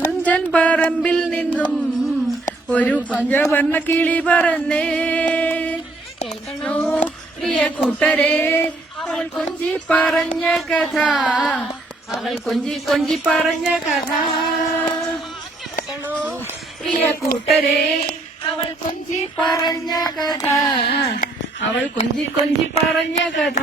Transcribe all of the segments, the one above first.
തുഞ്ചൻ പറമ്പിൽ നിന്നും ഒരു പഞ്ചവർണ്ണ കിളി പറന്നേ. കേൾക്കണോ പ്രിയ കൂട്ടരെ അവൾ കൊഞ്ചി പറഞ്ഞ കഥ, അവൾ കൊഞ്ചി കൊഞ്ചി പറഞ്ഞ കഥ. കേൾക്കണോ പ്രിയ കൂട്ടരെ അവൾ കൊഞ്ചി പറഞ്ഞ കഥ, അവൾ കൊഞ്ചി കൊഞ്ചി പറഞ്ഞ കഥ.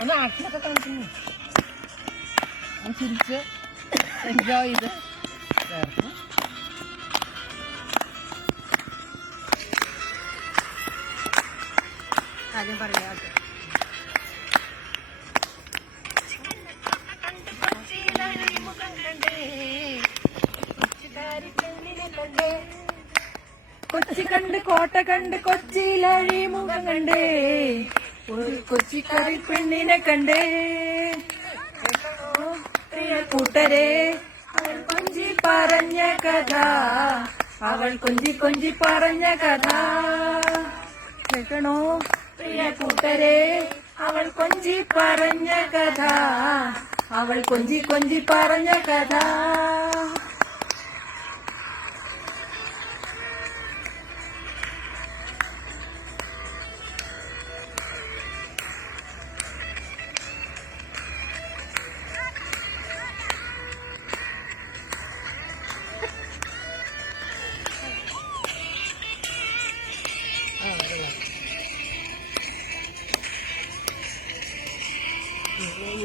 ഒന്ന് ആക്ഷനൊക്കെ കാണിക്കുന്നു. ചിരിച്ച് എൻജോയ് ചെയ്ത് കാര്യം പറയാ. കൊച്ചി കണ്ട് കോട്ട കണ്ട് കൊച്ചിയിലഴി മുഖം കണ്ടേ, ഒരു കൊച്ചിക്കാരി പെണ്ണിനെ കണ്ടേ. പ്രിയ കൂട്ടരെ അവൾ കൊഞ്ചി പറഞ്ഞ കഥ, അവൾ കൊഞ്ചി കൊഞ്ചി പറഞ്ഞ കഥ. കേൾക്കണോ പ്രിയ കൂട്ടരെ അവൾ കൊഞ്ചി പറഞ്ഞ കഥ, അവൾ കൊഞ്ചി കൊഞ്ചി പറഞ്ഞ കഥ.